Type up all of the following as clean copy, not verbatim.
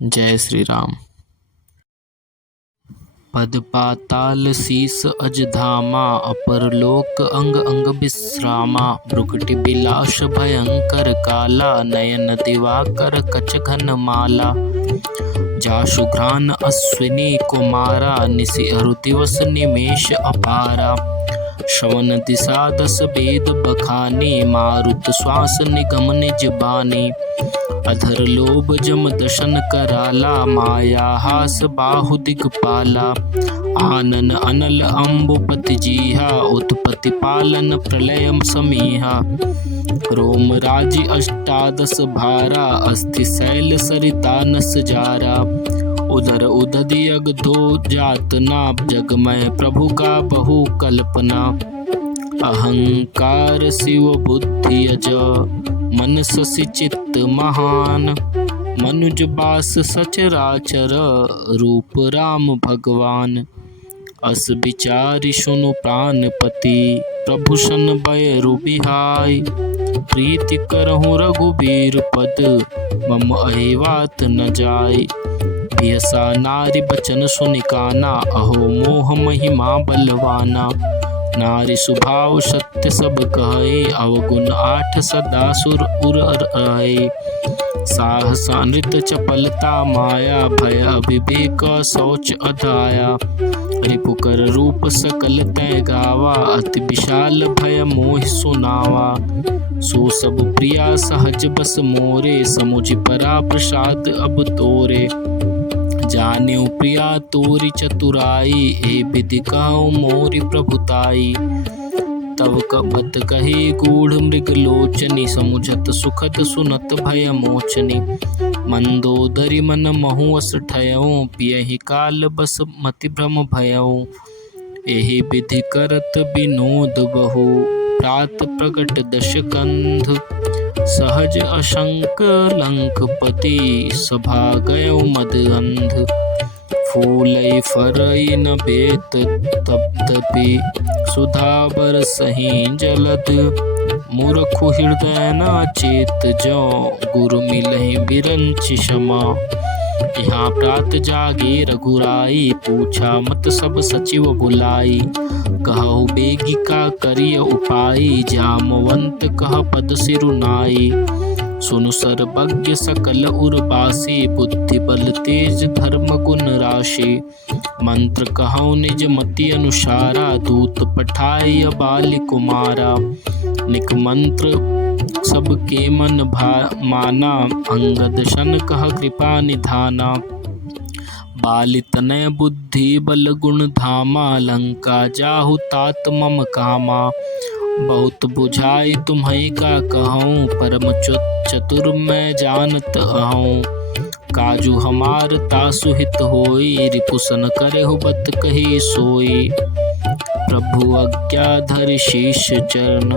जय श्री राम। पद पाताल शीस अजधामा, अपरलोक अंग अंग विश्रामा। भ्रुकुटि विलास भयंकर काला, नयन दिवाकर कच घन माला। जाशु घ्राण अश्विनी कुमारा, निशि अरु दिवस निमेष अपारा। श्रवण दिशा दस वेद बखानी, मारुत श्वास निगम निज बानी। अधर लोभ जम दशन कराला, माया हास बाहु दिगपाला। आनन अनल अम्बुपति जीहा, उत्पत्ति पालन प्रलय समीहा। रोम राजि अष्टादश भारा, अस्थि शैल सरिता नस जारा। उदर उदधि अग दो जातना, जगमय प्रभु का बहु कल्पना। अहंकार शिव बुद्धि अज, मन शशि चित्त महान। मनुज बास सचराचर, रूप राम भगवान। अस विचारि सुनु प्राणपति, प्रभु सन बयरु बिहाय। प्रीति करहु रघुबीर पद, मम अहिवात न जाय। बिहसा नारी बचन सुनि काना, अहो मोह महिमा बलवाना। नारी स्वभाव सत्य सब कहे, अवगुण आठ सदा सुर उर रहे। साहस नृत चपलता माया, भय अविवेक शौच अधाया। रिपुकर रूप सकल तै गावा, अति विशाल भय मोहि सुनावा। सो सब प्रिया सहज बस मोरे, समुझ परा प्रसाद अब तोरे। जान्यु प्रिया तोरी चतुराई, ए विधि कहूँ मोरी प्रभुताई। तब बत कही गूढ़ मृग लोचनी, समुझत सुखद सुनत भय मोचनी। मंदोदरी मन महु अस ठयऊँ, पियहि काल बस मति भ्रम भयऊँ। एहि विधि करत विनोद बहु, प्रात प्रगट दश कंध। सहज अशंक लंकपति, सभा गयो मद अंध। फूलई फरई न बेत तप्तपि, सुधा बरसहि जलद। मूर्खु हृदय न चेत जो, गुरु मिलहि बिरंच क्षमा। यहाँ प्रात जागे रघुराई, पूछा मत सब सचिव बुलाई। कहु बेगिका करिय उपाई, जामवंत कह पद सिरुनाई। सुनु सर्वज्ञ सकल उर्वासी, बुद्धि बल तेज धर्म गुण राशि। मंत्र कहु निज मति अनुसारा, दूत पठाय बालि कुमारा। निक मंत्र सबके मन माना, अंगद शन कह कृपा निधाना। बालि तनय बुद्धि बल गुण धामा, लंका जाहु तात मम कामा। बहुत बुझाई तुम्हें का कहूँ, परम चतुर मैं जानत अहूँ। काजू हमार तासु हित होई, रिपुसन करेहु बत कही सोई। प्रभु आज्ञा धरि शीश चरण,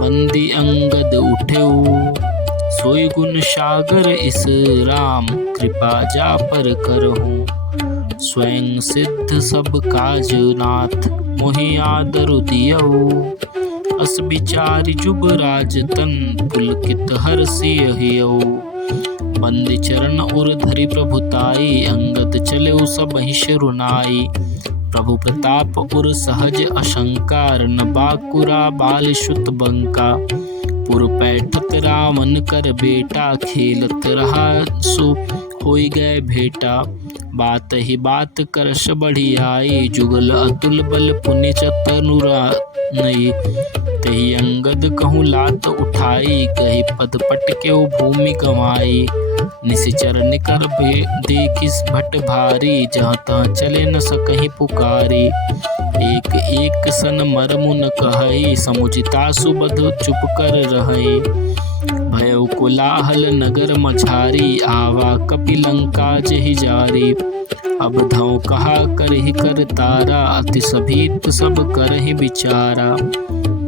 बंदी अंगद उठेऊ। सोई गुण सागर इस राम, कृपा जा पर करहूँ। स्वयं सिद्ध सब काज नाथ, मोहि आदरु दियऊ। अस विचारि जुबराज तन, पुलकित हर्षि हियऊ। बंदी चरण उर धरि प्रभुताई, अंगद चलेउ सबहि शरुनाई। प्रभु प्रताप उर सहज अशंकार, न बाकुरा बाल श्रुत बंका। पुर पैठत रावण कर बेटा, खेलत रहा सो होई गए भेटा। बात ही बात करश बढ़ियाई, जुगल अतुल बल पुनि चतुरा नई। तही अंगद कहूँ लात उठाई, कही पद पटकेउ भूमि गंवाई। निशिचर निकर देखिस भट भारी, जहाँ तहाँ चले न सकहि पुकारी। एक एक सन मरमु न कहई, समुचिता सुबध चुप कर रहई। भयउ कोलाहल नगर मझारी, आवा कपि लंका जेहि जारी। अब धौ कहा करहि कर तारा, अति सभीत सब करहि विचारा।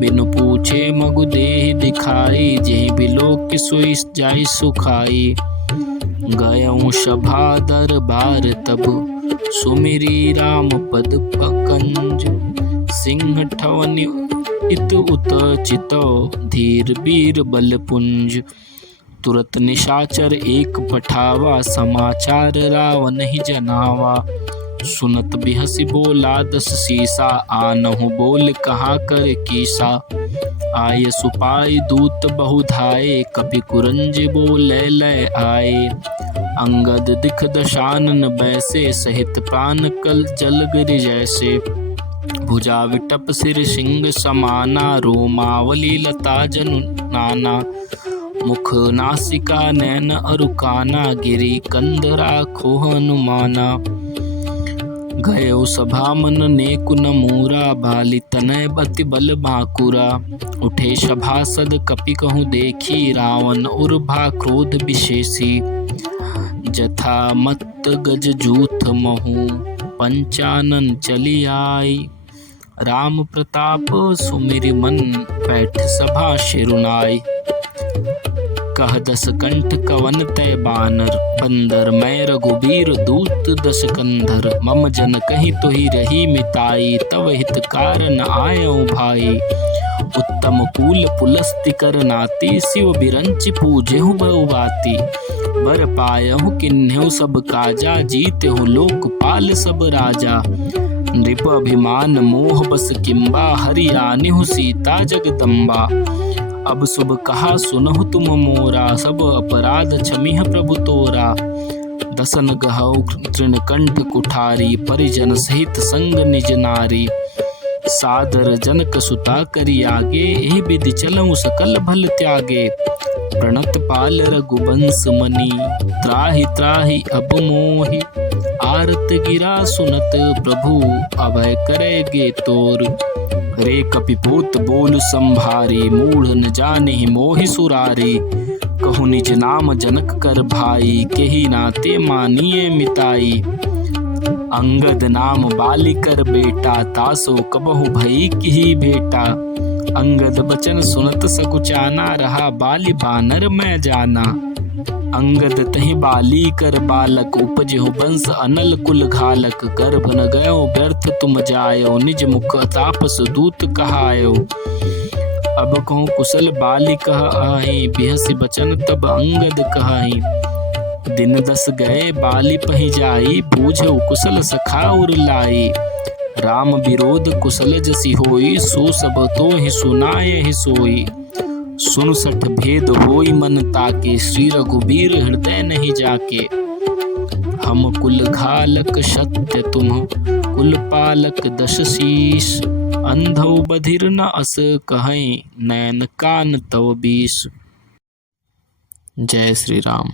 बिनु पूछे मगु देहि दिखाई, जेहि बिलोक सोई जाई सुखाई। गयऊँ सभा दरबार तब, सुमिरी राम पद पकंज। सिंह ठवनि इत उत चितौ, धीर वीर बल पुंज। तुरत निशाचर एक पठावा, समाचार रावण ही जनावा। सुनत बिहसी बोला 10 सीसा, आनहु बोल कहाँ कर कीसा। आय सुपाई दूत बहुधाये, कपि कुरंज बोले लय आए। अंगद दिख दशानन बैसे, सहित प्राण कल जल गिर जैसे। भुजा विटप सिर सिंह समाना, रोमावली लता जनु नाना। मुख नासिका नैन अरुकाना, गिरी कंधरा खोह अनुमाना। गयो सभा मन नेकु न मूरा, बाली तनय बति बल भाकुरा। उठे सभासद कपि कहूँ देखी, रावण उर्भा क्रोध विशेषी। जथा मत गज जूथ महु, पंचानन चली आई। राम प्रताप सुमिरि मन, बैठ सभा शिरुनाई। कह 10 कंठ कवन तय बानर, बंदर मैं रघुबीर दूत 10 कंधर। मम जन कहीं तो ही रही मिताई, तव हित कारण आयऊँ भाई। उत्तम कूल पुलस्ति कर नाती, शिव बिरंचि पूजेहु बहुबाती। वर पायहु किन्हेउ सब काजा, जीतेहु लोकपाल सब राजा। नृप अभिमान मोह बस किंबा, हरि आनिहु सीता जगदम्बा। अब शुभ कहा सुनहु तुम मोरा, सब अपराध क्षमिह प्रभु तोरा। दसन गहौ तृणकंठ कुठारी, परिजन सहित संग निज नारी। सादर जनक सुता करि आगे, एहि विधि चलऊँ सकल भल त्यागे। प्रणत पाल रघुबंश मनी, त्राहि त्राहि अब मोहि। आरत गिरा सुनत प्रभु, अभय करेगे तोर। रे कपिपूत बोल संभारी, मूढ़ न जाने मोहि सुरारी। कहु निज नाम जनक कर भाई, केहि नाते मानिए मिताई। अंगद नाम बाली कर बेटा, तासो कबहु भई किही भेटा। अंगद बचन सुनत सकुचाना, रहा बाली बानर मैं जाना। अंगद तहि बाली कर बालक, उपजेहु वंश अनल कुल घालक। गर्भ न गयो व्यर्थ तुम जायो, निज मुख तापस दूत कहायो। अब कहूँ कुशल बाली कह आहि, बिहसी बचन तब अंगद कहाहि। दिन 10 गए बाली पहि जाई, बूझऊ कुशल सखा उर लाई। राम विरोध कुशल जसि होई, सो सब तो ही सुनाए ही सोई। सुन 60 भेद होई मन ताके, श्री रघुबीर हृदय नहीं जाके। हम कुल घालक सत्य तुम, कुल पालक 10 शीस। अंधौ बधिर न अस कहें, नैन कान तव बीस। जय श्री राम।